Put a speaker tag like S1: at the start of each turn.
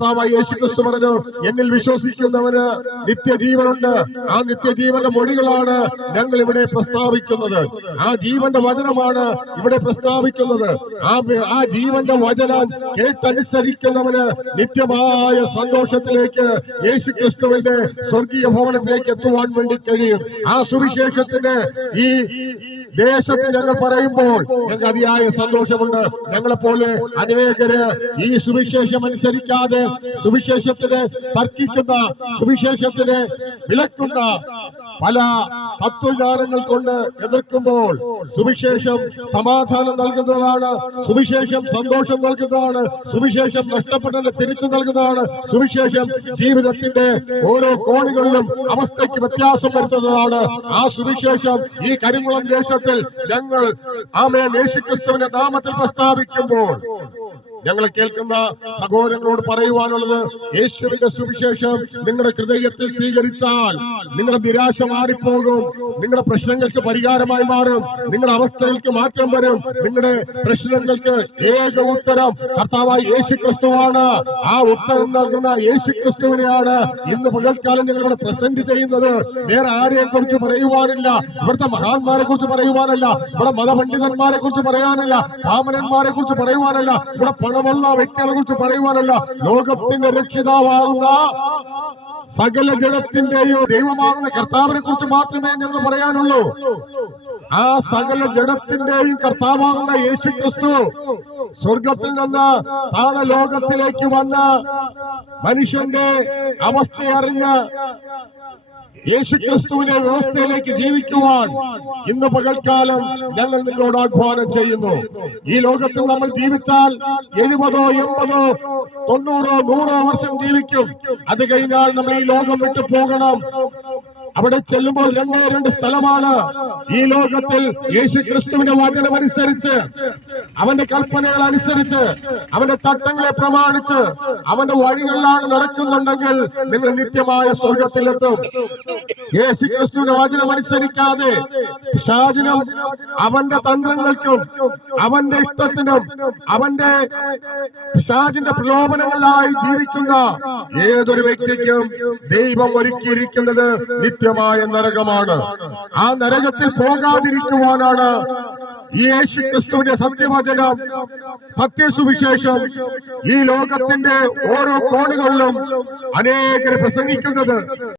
S1: കർത്താവായി യേശു ക്രിസ്തു പറഞ്ഞു എന്നിൽ വിശ്വസിക്കുന്നവന് നിത്യജീവനുണ്ട്. ആ നിത്യജീവന്റെ മൊഴികളാണ് ഞങ്ങൾ ഇവിടെ പ്രസ്താവിക്കുന്നത്. ആ ജീവന്റെ വചനമാണ് ഇവിടെ പ്രസ്താവിക്കുന്നത്. ആ ആ ജീവന്റെ വചനം കേട്ടനുസരിക്കുന്നവന് നിത്യമായ സന്തോഷത്തിലേക്ക് യേശു ക്രിസ്തുവിന്റെ സ്വർഗീയ ഭവനത്തിലേക്ക് എത്തുവാൻ വേണ്ടി കഴിയും. ആ സുവിശേഷത്തിന്റെ ഈ ദേശത്ത് ഞങ്ങൾ പറയുമ്പോൾ ഞങ്ങൾക്ക് അതിയായ സന്തോഷമുണ്ട്. ഞങ്ങളെപ്പോലെ അനേകര് ഈ സുവിശേഷം അനുസരിക്കാതെ സുവിശേഷത്തിന് തർക്കിക്കുന്ന സുവിശേഷത്തിന് വിലക്കുന്ന പല തത്വചാരങ്ങൾ കൊണ്ട് എതിർക്കുമ്പോൾ സുവിശേഷം സമാധാനം നൽകുന്നതാണ് സുവിശേഷം സന്തോഷം നൽകുന്നതാണ് സുവിശേഷം നഷ്ടപ്പെട്ടതിന് തിരിച്ചു നൽകുന്നതാണ് സുവിശേഷം ജീവിതത്തിന്റെ ഓരോ കോണുകളിലും അവസ്ഥയ്ക്ക് വ്യത്യാസം വരുത്തുന്നതാണ്. ആ സുവിശേഷം ഈ കരിങ്കുളം ദേശത്തിൽ ഞങ്ങൾ ആമേ യേശുക്രിസ്തുവിന്റെ നാമത്തിൽ പ്രസ്താവിക്കുമ്പോൾ ഞങ്ങളെ കേൾക്കുന്ന സഹോദരങ്ങളോട് പറയുവാനുള്ളത് യേശുവിന്റെ സുവിശേഷം നിങ്ങളുടെ ഹൃദയത്തിൽ സ്വീകരിച്ചാൽ നിങ്ങളുടെ നിരാശ മാറിപ്പോകും. നിങ്ങളുടെ പ്രശ്നങ്ങൾക്ക് പരിഹാരമായി മാറും. നിങ്ങളുടെ അവസ്ഥകൾക്ക് മാറ്റം വരും. നിങ്ങളുടെ പ്രശ്നങ്ങൾക്ക് ഏക ഉത്തരം കർത്താവായി യേശു ക്രിസ്തുവാണ് ആ ഉത്തരം നൽകുന്ന യേശു ക്രിസ്തുവിനെയാണ് ഇന്ന് പകൽക്കാലം ഞങ്ങൾ ഇവിടെ പ്രസന്റ് ചെയ്യുന്നത്. വേറെ ആരെയെ കുറിച്ച് പറയുവാനില്ല. ഇവിടുത്തെ മഹാന്മാരെ കുറിച്ച് പറയുവാനല്ല. ഇവിടെ മതപണ്ഡിതന്മാരെ കുറിച്ച് പറയാനല്ല. കാമനന്മാരെ കുറിച്ച് പറയുവാനല്ല. ഇവിടെ പണമുള്ള വ്യക്തികളെ കുറിച്ച് പറയുവാനല്ല ലോകത്തിന്റെ രക്ഷിതാവാകുന്ന സകല ജഡത്തിന്റെയും ദൈവമാകുന്ന കർത്താവിനെ കുറിച്ച് മാത്രമേ ഞങ്ങൾ പറയാനുള്ളൂ. ആ സകല ജഡത്തിന്റെയും കർത്താവാകുന്ന യേശു ക്രിസ്തു സ്വർഗത്തിൽ നിന്ന് താഴെ ലോകത്തിലേക്ക് വന്ന മനുഷ്യന്റെ അവസ്ഥയറിഞ്ഞ് യേശുക്രിസ്തുവിന്റെ വ്യവസ്ഥയിലേക്ക് ജീവിക്കുവാൻ ഇന്ന് പകൽക്കാലം ഞങ്ങൾ നിങ്ങളോട് ആഹ്വാനം ചെയ്യുന്നു. ഈ ലോകത്തിൽ നമ്മൾ ജീവിച്ചാൽ എഴുപതോ എൺപതോ തൊണ്ണൂറോ നൂറോ വർഷം ജീവിക്കും. അത് കഴിഞ്ഞാൽ നമ്മൾ ഈ ലോകം വിട്ടു പോകണം. അവിടെ ചെല്ലുമ്പോൾ രണ്ടേ രണ്ട് സ്ഥലമാണ് ഈ ലോകത്തിൽ യേശു ക്രിസ്തുവിന്റെ വചനം അനുസരിച്ച് അവന്റെ കൽപ്പനകൾ അനുസരിച്ച് അവന്റെ ചട്ടങ്ങളെ പ്രമാണിച്ച് അവന്റെ വഴികളിലാണ് നടക്കുന്നുണ്ടെങ്കിൽ നിങ്ങൾ നിത്യമായ സ്വർഗത്തിലെത്തും. യേശു ക്രിസ്തുവിന്റെ വചനം അനുസരിക്കാതെ അവന്റെ തന്ത്രങ്ങൾക്കും അവന്റെ ഇഷ്ടത്തിനും അവന്റെ പിശാചിന്റെ പ്രലോഭനങ്ങളായി ജീവിക്കുന്ന ഏതൊരു വ്യക്തിക്കും ദൈവം ഒരുക്കിയിരിക്കുന്നത് നിത്യമായ നരകമാണ്. ആ നരകത്തിൽ പോകാതിരിക്കുവാനാണ് ഈ യേശു ക്രിസ്തുവിന്റെ സത്യവചനം. സത്യസുവിശേഷം ഈ ലോകത്തിന്റെ ഓരോ കോണുകളിലും അനേകർ പ്രസംഗിക്കുന്നത്.